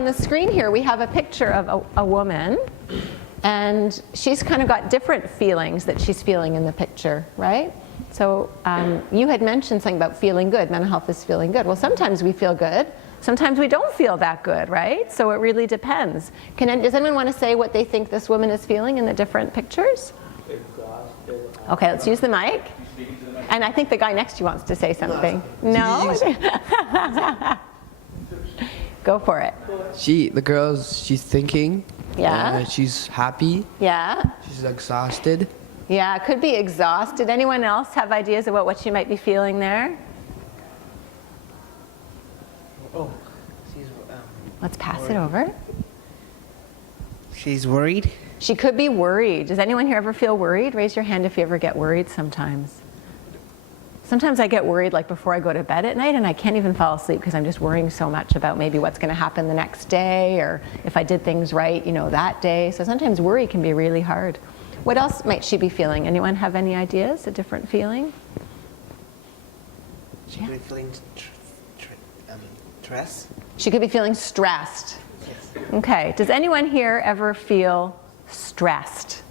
on the screen here, we have a picture of a woman, and she's kind of got different feelings that she's feeling in the picture, right? So you had mentioned something about feeling good. Mental health is feeling good. Well, sometimes we feel good. Sometimes we don't feel that good, right? So it really depends. Does anyone want to say what they think this woman is feeling in the different pictures? Okay, let's use the mic. And I think the guy next to you wants to say something. No? Go for it. She's thinking. Yeah. She's happy. Yeah. She's exhausted. Yeah, it could be exhausted. Anyone else have ideas about what she might be feeling there? Oh, Let's pass it over. she's worried. She could be worried. Does anyone here ever feel worried? Raise your hand if you ever get worried sometimes. Sometimes I get worried like before I go to bed at night, and I can't even fall asleep because I'm just worrying so much about maybe what's going to happen the next day, or if I did things right, that day. So sometimes worry can be really hard. What else might she be feeling? Anyone have any ideas? A different feeling? She could be feeling stress. She could be feeling stressed. Yes. Okay. Does anyone here ever feel stressed?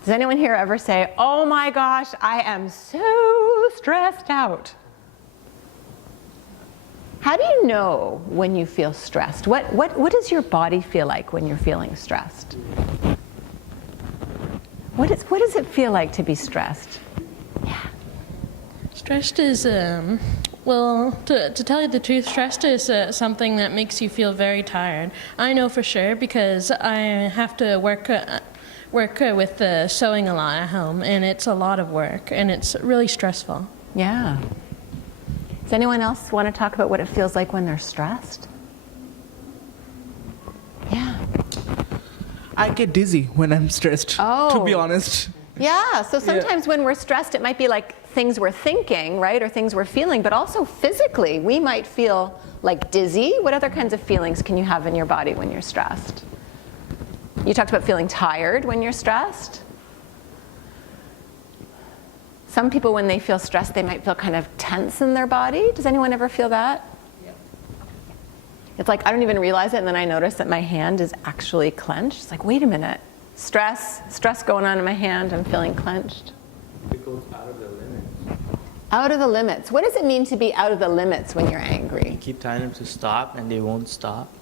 Does anyone here ever say, oh my gosh, I am so stressed out? How do you know when you feel stressed? What does your body feel like when you're feeling stressed? What does it feel like to be stressed? Yeah. Stressed is, well, to tell you the truth, stressed is something that makes you feel very tired. I know for sure because I have to work with sewing a lot at home, and it's a lot of work, and it's really stressful. Yeah. Does anyone else want to talk about what it feels like when they're stressed? Yeah. I get dizzy when I'm stressed, to be honest. Yeah, so sometimes when we're stressed, it might be like things we're thinking, right, or things we're feeling, but also physically, we might feel like dizzy. What other kinds of feelings can you have in your body when you're stressed? You talked about feeling tired when you're stressed. Some people, when they feel stressed, they might feel kind of tense in their body. Does anyone ever feel that? Yep. It's like I don't even realize it, and then I notice that my hand is actually clenched. It's like, wait a minute. Stress going on in my hand, I'm feeling clenched. It goes out of the limits. Out of the limits. What does it mean to be out of the limits when you're angry? You keep telling them to stop and they won't stop.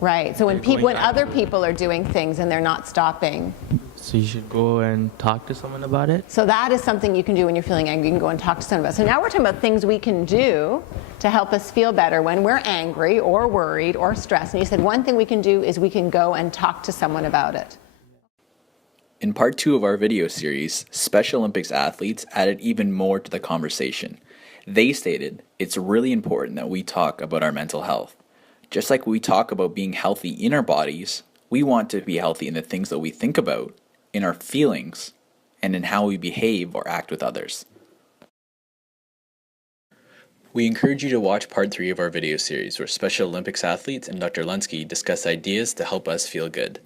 Right, so when other people are doing things and they're not stopping. So you should go and talk to someone about it? So that is something you can do when you're feeling angry. You can go and talk to someone about it. So now we're talking about things we can do to help us feel better when we're angry or worried or stressed. And you said one thing we can do is we can go and talk to someone about it. In part 2 of our video series, Special Olympics athletes added even more to the conversation. They stated it's really important that we talk about our mental health. Just like we talk about being healthy in our bodies, we want to be healthy in the things that we think about, in our feelings, and in how we behave or act with others. We encourage you to watch part 3 of our video series where Special Olympics athletes and Dr. Lunsky discuss ideas to help us feel good.